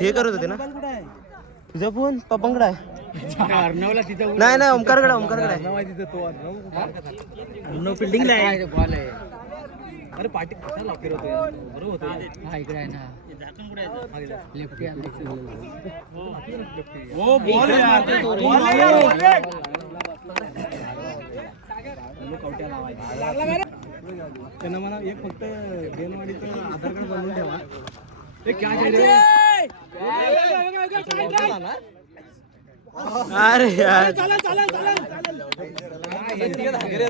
हे करत होते ना तुझा फोन पप्पांकडे आहे. नाही नाही ओमकारकडे फिल्डिंगला आहे. अरे पाठी कशाला फिरवतो बरोबर होतं. हा इकडे आहे ना लेफ्टी ओ बॉल यार त्यांना मला एक फक्त बेलवाडीचं आधार कार्ड बनवून ठेवा. अरे यार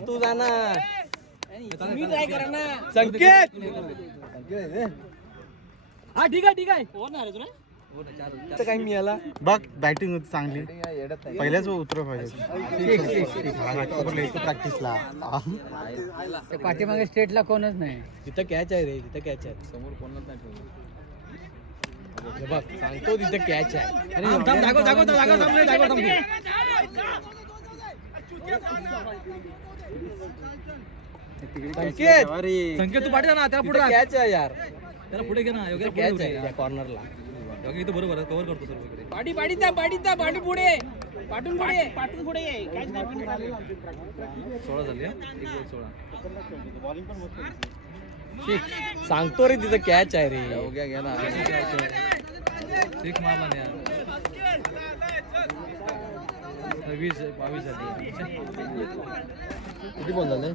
तू जाणार मी ट्राय करा ना संकेत. हा ठीक आहे कोण आहे तुला काही मिळाला बघ बॅटिंग होती चांगली पहिल्याच उतर पाहिजे प्रॅक्टिसला. पाठीमागे स्टेटला कोणच नाही. तिथं कॅच आहे रे तिथं कॅच आहे समोर कोणच नाही ठेवलं. बघ सांगतो तिथं कॅच आहे. संकेत तू पाठी जा ना त्याला पुढे कॅच आहे यार त्याला पुढे घे ना कॅच आहे कॉर्नरला इथं बरोबर कव्हर करतो सर्व इकडे. पाठी पुढे पाठून पुढे 16 झाली हा 16 सांगतो रे तिथं कॅच आहे रे घ्या ना मारला ना 20-22 झाली. किती बॉल झाले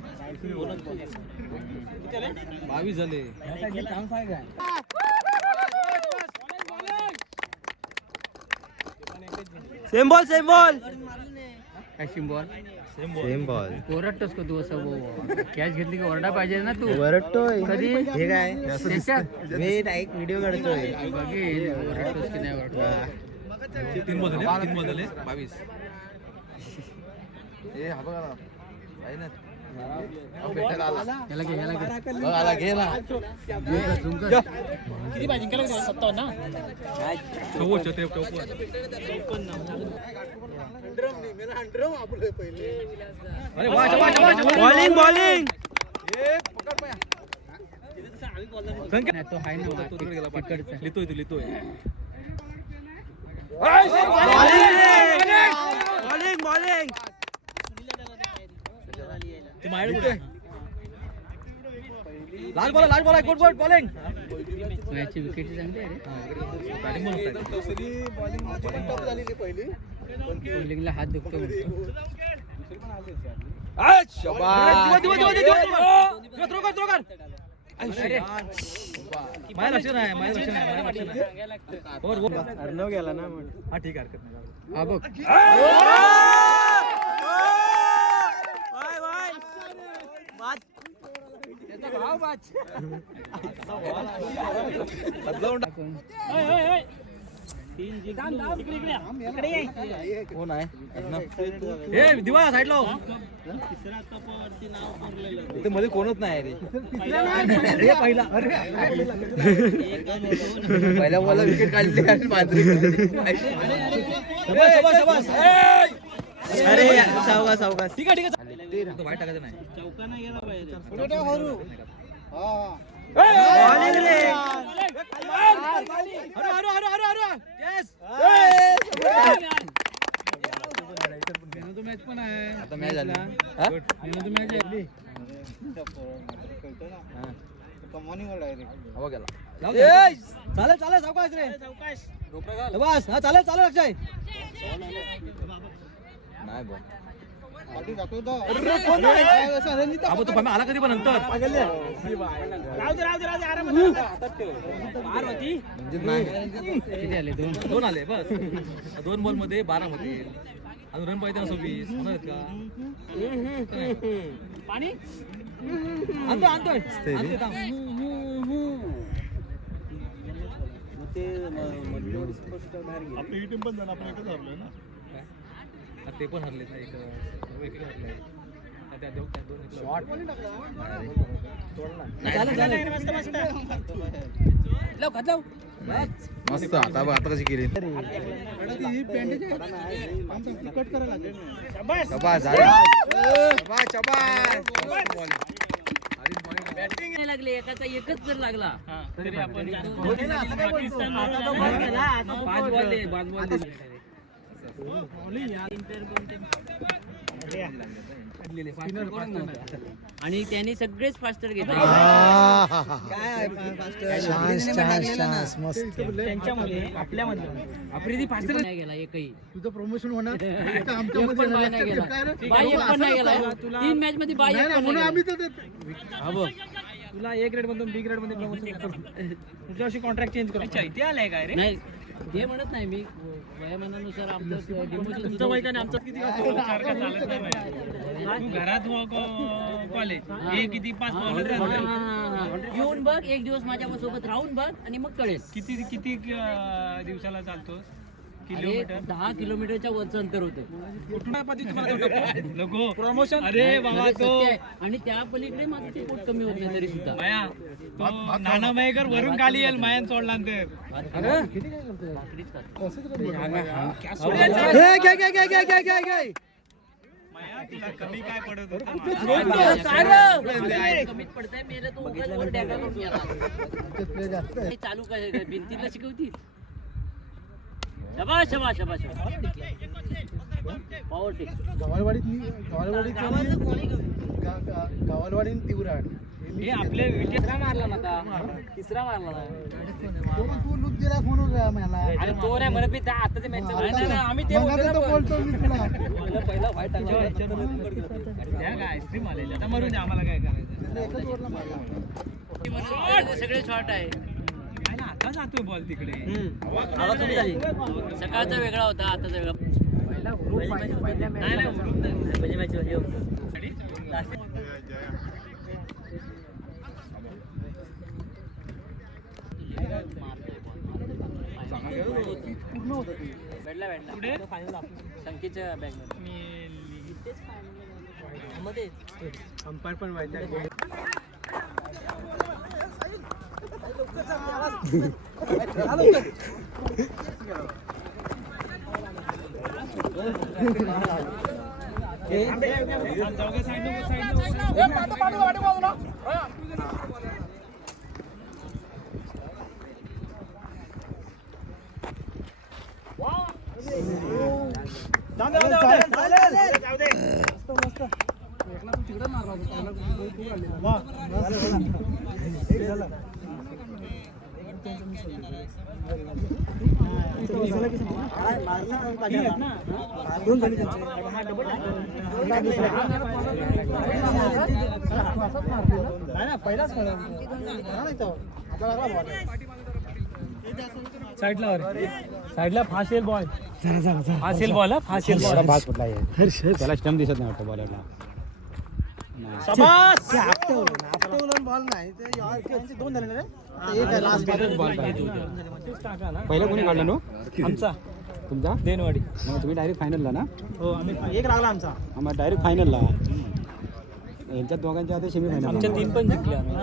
22 झाले. चान्स आहे काय सेम बॉल काय सिम्बॉल सेम बॉल ओरडतोस का तू असं कॅच घेतली की ओरडा पाहिजे ना तू. वरटतोय कधी हे काय त्याच्यात मी एक व्हिडिओ काढतोय. बघेल ओरडतोस की नाही ओरडतो. 3 बॉल झाले 22. किती पाहिजे 57 ना बॉलिंग तो हाय ना तो तिकडे गेला पटकडचा लिहितोय बॉलिंग लाल बॉल आहे गुड बॉलिंग मॅचची विकेट चांगली आहे रे. बॉलिंगला हात दुखतो अर्णव गेला ना हा ठीक आहे हरकत नाही. हा बघ कोण आहे दिवा साईडला इथे मध्ये कोणच नाही रे पहिल्या बॉलला विकेट काढली आणि अरे सावकाश ठीक आहे वाईट टाकायचं नाही बॉलिंग रे मॅच पण आहे आता मॅच झाली चालेल सावकाश रे बस हा चालेल अक्षय नाही बॉल तू आला कधी पण नंतर दोन आले बस 2 बॉल मध्ये 12 मध्ये अजून रन पाहिजे 26 होणार का पाणी आणतोय ते पण हरले मस्त आता कशी केली नाही लागले एकाचा एकच जर लागला तरी आपण आणि त्यांनी सगळेच फास्टर घेतले आपली फास्टर नाही गेला एकही तुझं प्रमोशन होणार एक पण बाय नाही गेला बाय एक पण नाही गेला 3 मॅच मध्ये बाय एक पण नाही गेला. हा बघ तुला ए ग्रेड मधून बी ग्रेड मध्ये प्रमोशन तुझ्या अशी कॉन्ट्रॅक्ट चेंज करू इथे आलाय काय रे नाही हे म्हणत नाही मी वयामानानुसार आमचं डिमोशन तुमचं वय काय आणि आमचं किती तू घरात कॉलेज हे किती 5 पावलं येऊन बघ एक दिवस माझ्या सोबत राहून बघ आणि मग कळेल किती किती दिवसाला चालतो अरे 10 किलोमीटरच्या वरचं अंतर होतं नको प्रमोशन अरे बाबा तो आणि त्या पलीकडे माझं ते पोट कमी होत नाही तरी सुद्धा माया तो नाना मयेकर वरून खाली येईल मायान सोडला तर कमी काय पडत कमीच पडतंय मेलं तो उगाच वर डॅगा करून गेला. हे चालू काय भिंतीला शिकवतील शबाश शबाश शबाश पॉवर टेक गावालवाडीत तिवराड हे आपले तिसरा मारला ना आता तिसरा मारला तू लुक दिला फोन मला अरे तो नाही म्हणत मी आता ते मॅच आम्ही ते बोलतो मी तुला पहिला वाईट टाकला आईस्क्रीम आलेली आता मरून द्या आम्हाला काय करायचं सगळे शॉर्ट आहे आता जातोय बॉल तिकडे सकाळचा वेगळा होता आताचा वेगळा पहिली मॅच भेटला संख्येच्या बॅग मध्ये अंपायर पण व्हायचा साईडला फासेल बॉल फासेल बॉल फासेल बॉल त्याला स्टंप दिसत नाही वाटतं बॉलरला बॉल नाही दोन झाले रे पहिला कोणी काढला नो आमचा तुमचा देनवाडी मग तुम्ही डायरेक्ट फायनलला ना हो आम्ही एक लागला आमचा आम्हाला डायरेक्ट फायनलला यांच्या दोघांच्या आता सेमी फायनल आमच्या 3 पण जिंकले आम्ही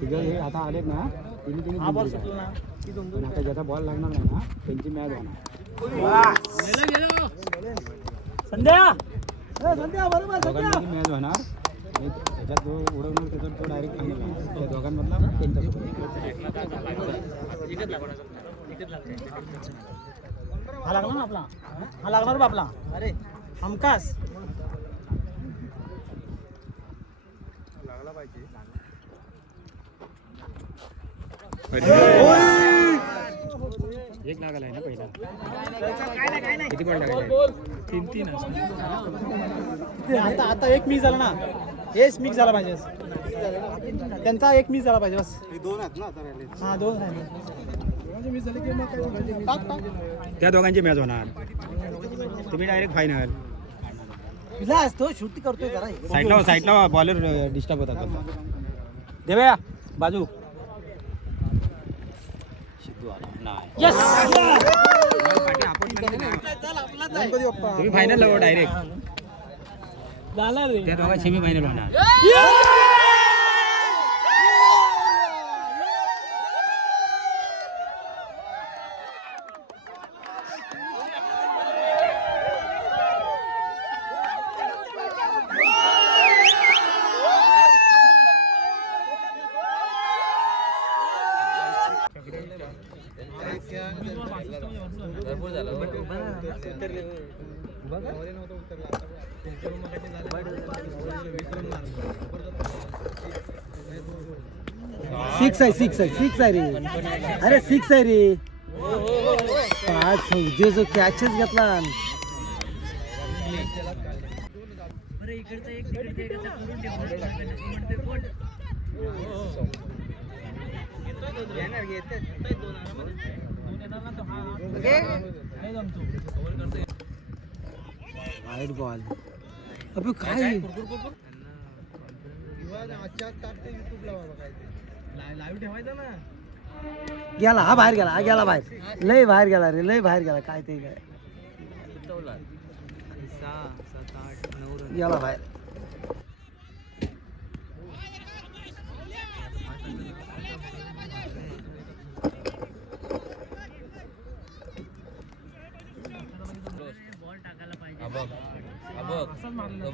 तिघं हे आता आलेत ना तिन्ही आता ज्याचा बॉल लागणार नाही ना त्यांची मॅच होणार संध्या बरोबर दोघांची मॅच होणार आणि त्याच्यात जो उडवणार त्याचा तो डायरेक्ट फायनल त्या दोघांमधला हा लागला ना आपला हा लागणार बा आपला अरे हमखास एक लागला आहे ना पहिला किती बॉल लागला 3-3 आता एक मिस झाला ना हेच मिक्स झाला पाहिजे त्यांचा एक मिस झाला पाहिजे बस दोन आहेत ना आता राहिले हा 2 राहिले त्या दोघांची मॅच होणार तुम्ही डायरेक्ट फायनल विलास तो शूट करतोय जरा साईडला बॉलर डिस्टर्ब होतात देवया बाजू यस गणपती बाप्पा तुम्ही फायनल लागो डायरेक्ट झाला रे त्या दोघा सेमी फायनल होणार. भरपूर झालं. 6 आहे रे. अरे 6 आहे रे. 5 जो कॅचच घेतला. वाईट बॉल. अबे काय गेला हा बाहेर गेला. हा गेला बाहेर. लय बाहेर गेला रे. लय बाहेर गेला. काय ते काय गेला बाहेर.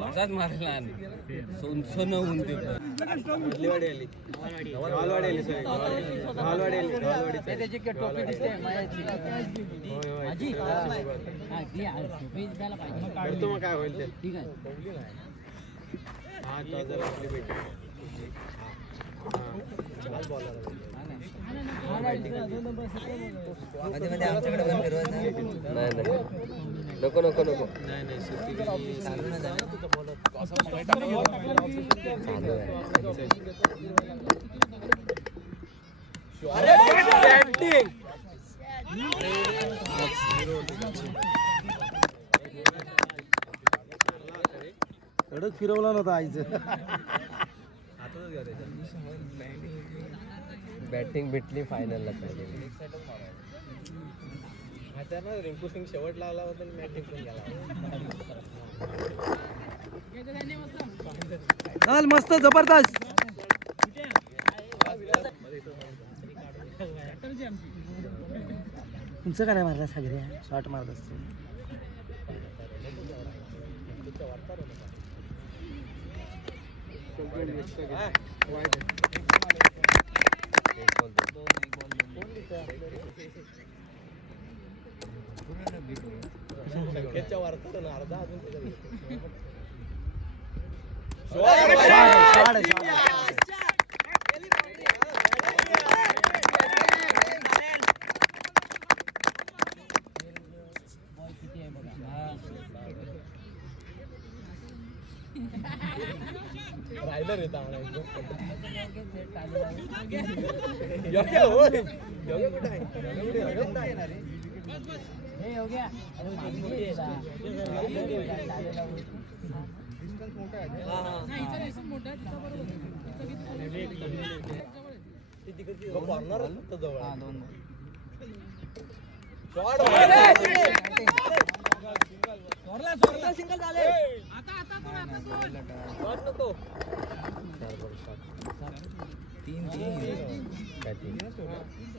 असाच मारला सोन होऊन ते त्याची टोपी दिसते मायाची. काय होईल ते ठीक आहे. मध्ये आमच्याकडे पण फिरवायचं नाही. नको नको नको. कडक फिरवला नव्हता आईचं. बॅटिंग भेटली फायनलला. रिंकू सिंग शेवट लावला होता. बॅटिंग पण चल मस्त जबरदस्त. तुमचं काय मारला सागऱ्या. शॉट मारत असतो.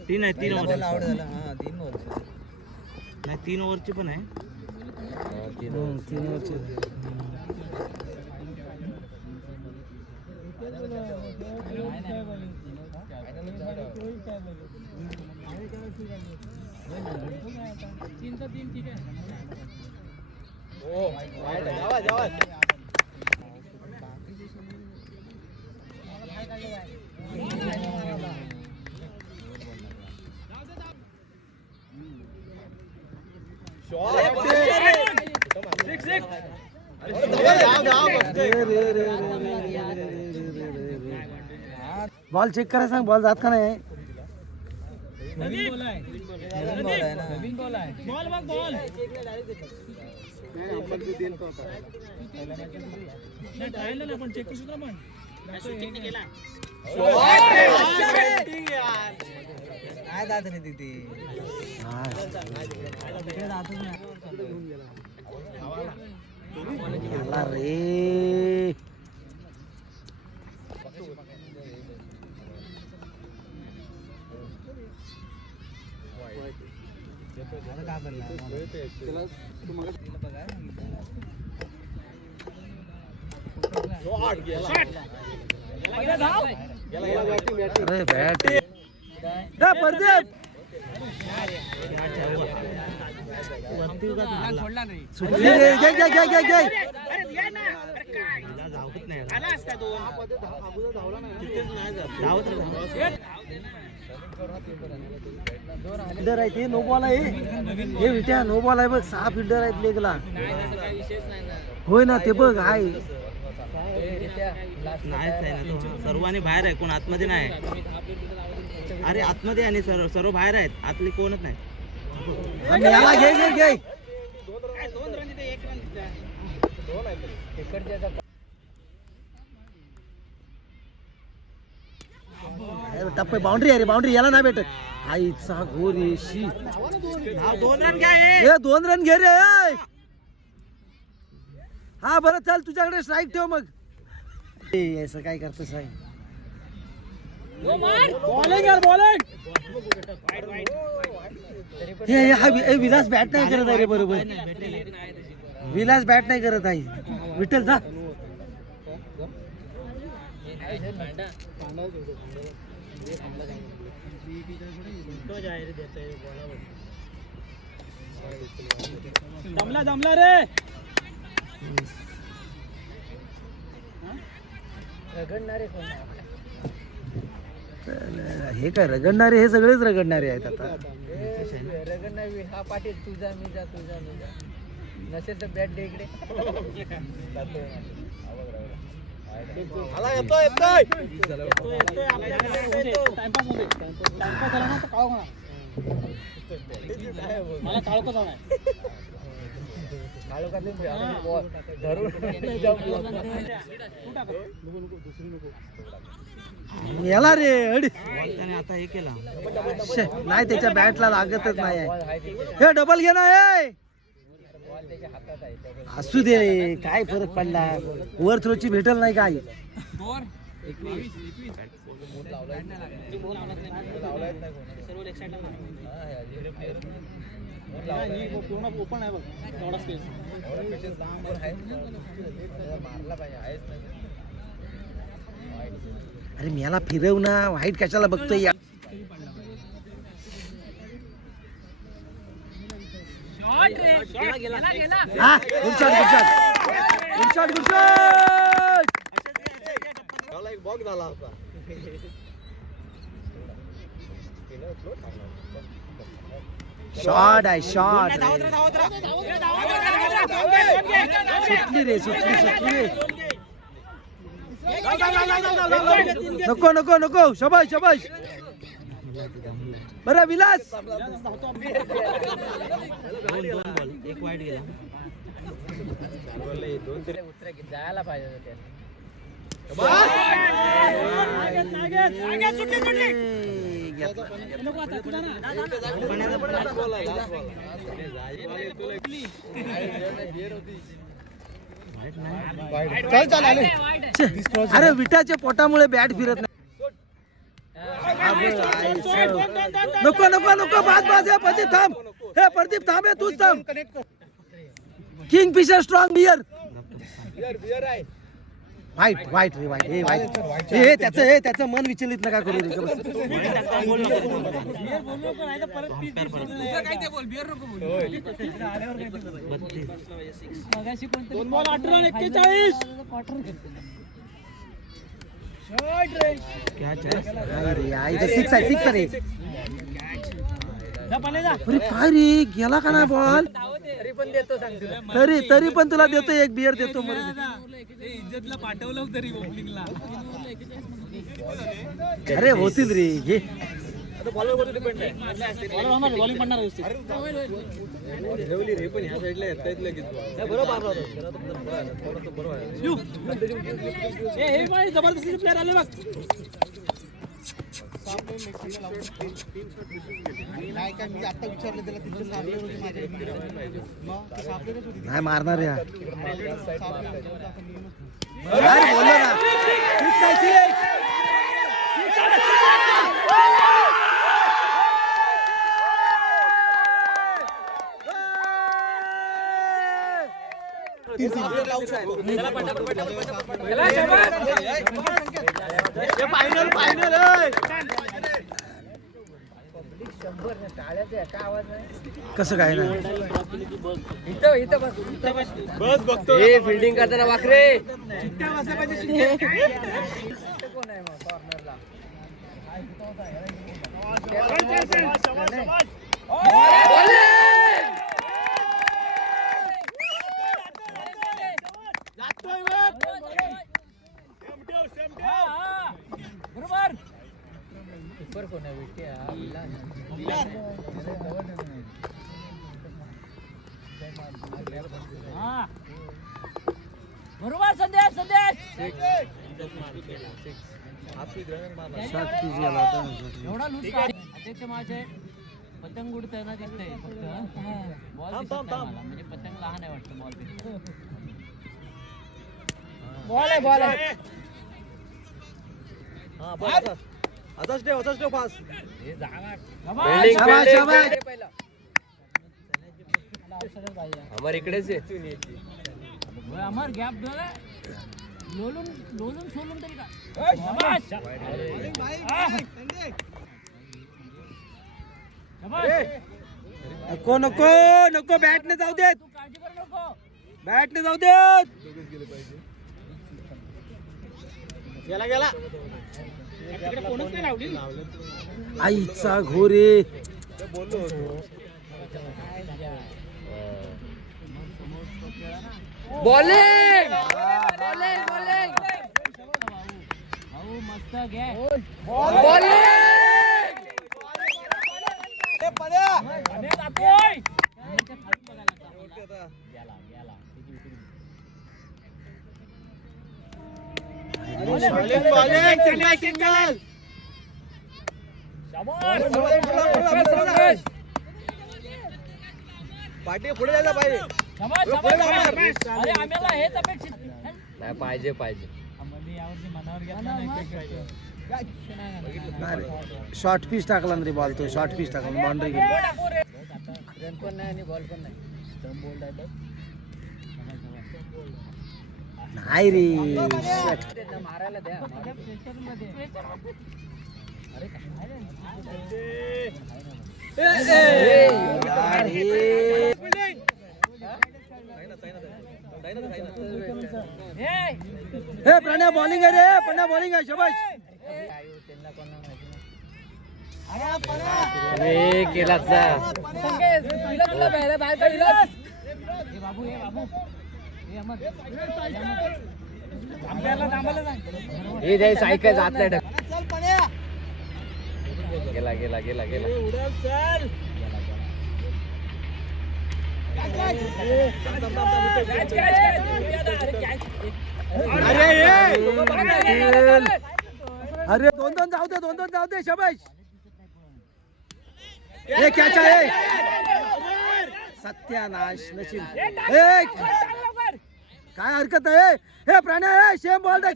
तीन आहे. 3 ओव्हर आवड झाला. हा 3 ओव्हर नाही 3 ओव्हरची पण आहे. 3 ओव्हरची. बॉल चेक करा. सांग बॉल जात का नाही. काय जात रे तिथे. याला रे अरे बॅट प्रदीप सुटली रे घे घे घे घे घे फिल्डर आहे ते नो बॉल आहे हे विट्या नो बॉल आहे बघ 6 फिल्डर आहेत लेगला होय ना ते बघ आहे सर्वांनी बाहेर आहे, कोण आतमध्ये नाही. अरे आतमध्ये आणि सर्व बाहेर आहेत, आतली कोणच नाही. याला घे घे घे टप्पे बाउंड्री आहे रे बाउंड्री याला नाही भेटत आईचा गोरेशी 2 रन घ्या. हे 2 रन घे रे हा बरं चल तुझ्याकडे स्ट्राईक ठेव मग असं काय करतो साहेब बॉलिंग यार बॉलिंग हे विलास बॅट नाही करत आहे रे बरोबर विलास बॅट नाही करत आहे विठ्ठल जा जमला रे हे काय रगडणारे हे सगळेच रगडणारे आहेत आता रगडणारी हा पाटील तुझा मी जा नसेल तर बॅट दे इकडे मला काळोखा जाणार याला रे अडी त्याने आता हे केला. नाही त्याच्या बॅटला लागतच नाही हे डबल घे ना हे असू दे रे काय फरक पडला ओव्हर थ्रोची भेटल नाही काय पूर्ण ओपन आहे बघ एवढा स्पेस अरे मी याला फिरव ना वाईट कशाला बघतोय या हा good shot good shot good shot good shot box झाला होता. शॉट आहे शॉट सुटली रे सुटली सुटली नको नको नको शबाश शबाश बरं विलास एक वाईट गेला. जायला पाहिजे अरे विटाच्या पोटामुळे बॅट फिरत नाही नको नको नको बाज बाज हे प्रदीप थांब हे प्रदीप थांब हे तूच थांब किंग फिशर स्ट्रॉंग बियर वाईट वाईट रे वाईट हे वाईट हे त्याचं मन विचलित नका करू रे सिक्स आहे सिक्स रे अरे काय रे गेला का ना बॉल तरी पण तुला देतो एक बियर देतो इज्जतला पाठवलं तरी ओपनिंगला. अरे होतील रे घे बॉलिंग पडणार रे पण ह्या साईडला येत आहेत लगेच जबरदस्ती प्लेअर आले बघ नाही मारणार या काय बोललो ना Six आहे, six. कसं काय ना फिल्डिंग करताना वाकरे बरोबर ऊपर कोण आहे बरोबर संदेश एवढा लूज अध्यक्ष माझे पतंग उडताना दिसतंय फक्त बॉल दिसत नाही मला म्हणजे पतंग लहान आहे वाटतं बॉल आहे हमारे इकडेच अमर गॅप लोलून सोलून तरी का नको नको नको बॅटने जाऊ देत तू काळजी करू नको बॅटने जाऊ देत आईचा घोरे बॉलिंग भाऊ मस्त घे पाठी पुढे जायला पाहिजे अरे आम्हाला हेच अपेक्षित नाही पाहिजे शॉर्ट पीस टाकला ना रे बॉल तो शॉर्ट पीस टाकला बाउंड्री गेली रन पण नाही आणि बॉल पण नाही नाही रे मारायला द्या हे प्रणय बॉलिंग आहे रे प्रणय बॉलिंग आहे शाबाश केलाच बाबू हे जाई सायकल जात नाही गेला अरे दोन जाऊ दे शाबाश हे कॅच आहे सत्यानाश नशीब काय हरकत आहे हे प्रणय सेम बॉल टाक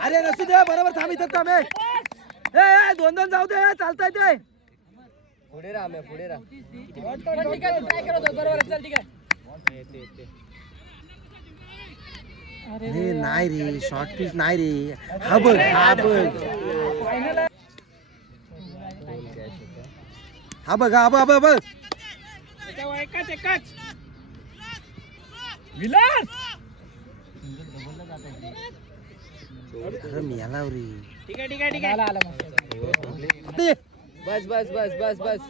अरे नसू दे बरोबर थांब इथं थांब दोन जाऊ दे चालताय ते पुढे राहा ठीक आहे ट्राय करत होतो बरोबर चल ठीक आहे अरे नाही रे शॉर्ट पिच नाही रे हा बघ एकाच विलास अरे मिळाला रे ठीक आहे आला मस्त बस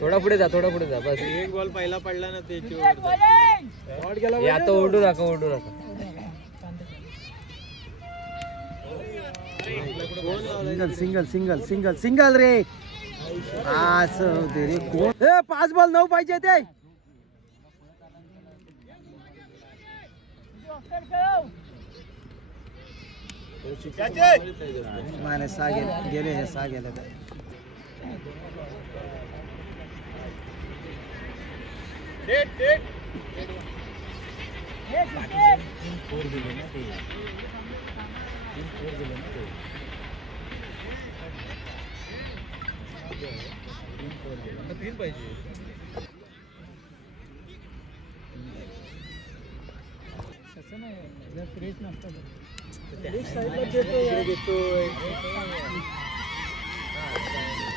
थोडा पुढे जा बस एक बॉल पहिला पडला ना हे आता ओढू नका सिंगल रे असं होते रे कोण 5 बॉल 9 पाहिजे ते नाही 6 गेले हे 6 गेले तर तीन पाहिजे.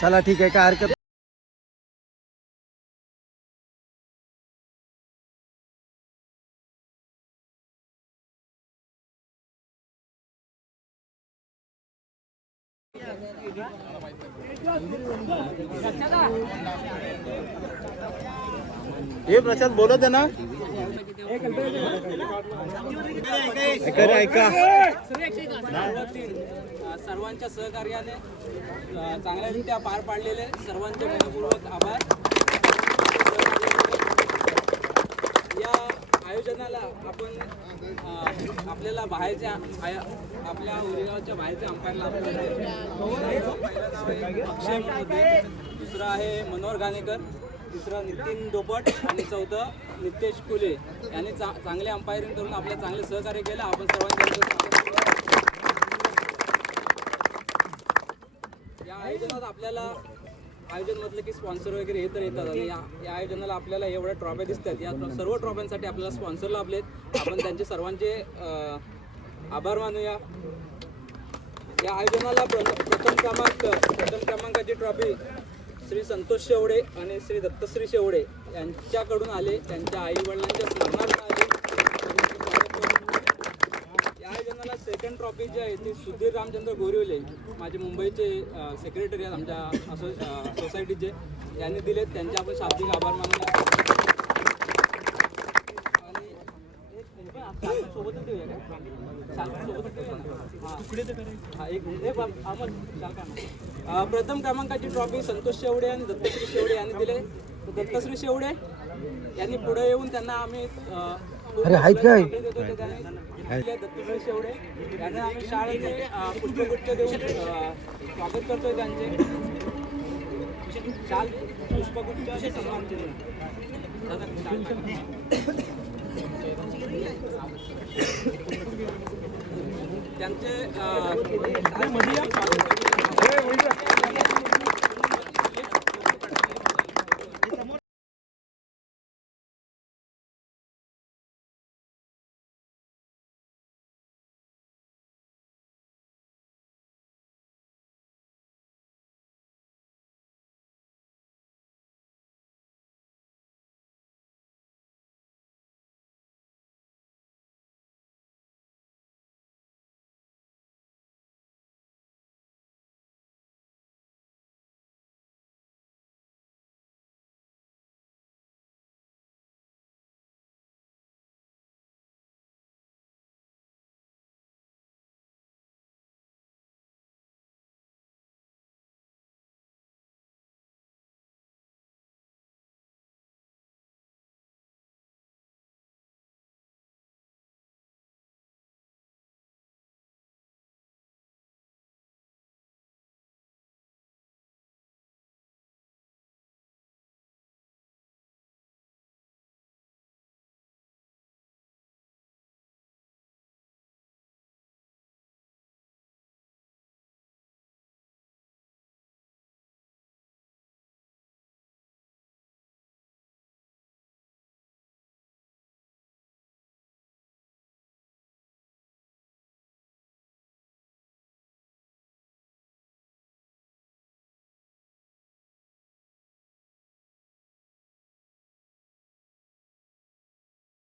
चला ठीक आहे काय हरकत हे प्रशांत बोलत आहे ना ऐका सर्वांच्या सहकार्याने चांगल्यारीत्या पार पाडलेले सर्वांचे मनपूर्वक आभार. या आयोजनाला आपण आपल्याला बाहेरच्या आपल्या उरेगावच्या बाहेरच्या अंपायरला अक्षय मनोते, दुसरा आहे मनोहर घाणेकर, तिसरा नितीन डोपट आणि चौथं नितेश कुले यांनी चांगले अंपायरिंग करून आपल्या चांगले सहकार्य केलं. आपण सर्वांच्या या आयोजनात आपल्याला आयोजन म्हटलं की स्पॉन्सर वगैरे हे तर येतात आणि या आयोजनाला आपल्याला एवढ्या ट्रॉफ्या दिसतात. या सर्व ट्रॉफ्यांसाठी आपल्याला स्पॉन्सर लाभलेत. आपण त्यांचे सर्वांचे आभार मानूया. या आयोजनाला प्रथम क्रमांकाची ट्रॉफी श्री संतोष शेवडे आणि श्री दत्तश्री शेवडे यांच्याकडून आले. त्यांच्या आई वडिलांच्या स्मरणार्थ आले. या आयोजनाला सेकंड ट्रॉफी जी आहे ती सुधीर रामचंद्र गोरिवले माझे मुंबईचे सेक्रेटरी आहेत आमच्या सोसायटीचे यांनी दिलेत. त्यांचे आपण शाब्दिक आभार मानूया. आणि सोबतच देऊया काय प्रथम क्रमांकाची ट्रॉफी संतोष शेवडे आणि दत्तश्री शेवडे यांनी दिले. दत्तश्री शेवडे यांनी पुढे येऊन त्यांना आम्ही अरे हाय काय दत्तश्री शेवडे यांना आम्ही शाळेने पुष्पगुच्छ देऊन स्वागत करतोय. त्यांचे शाल पुष्पगुच्छ असे सन्मान केले. त्यांचे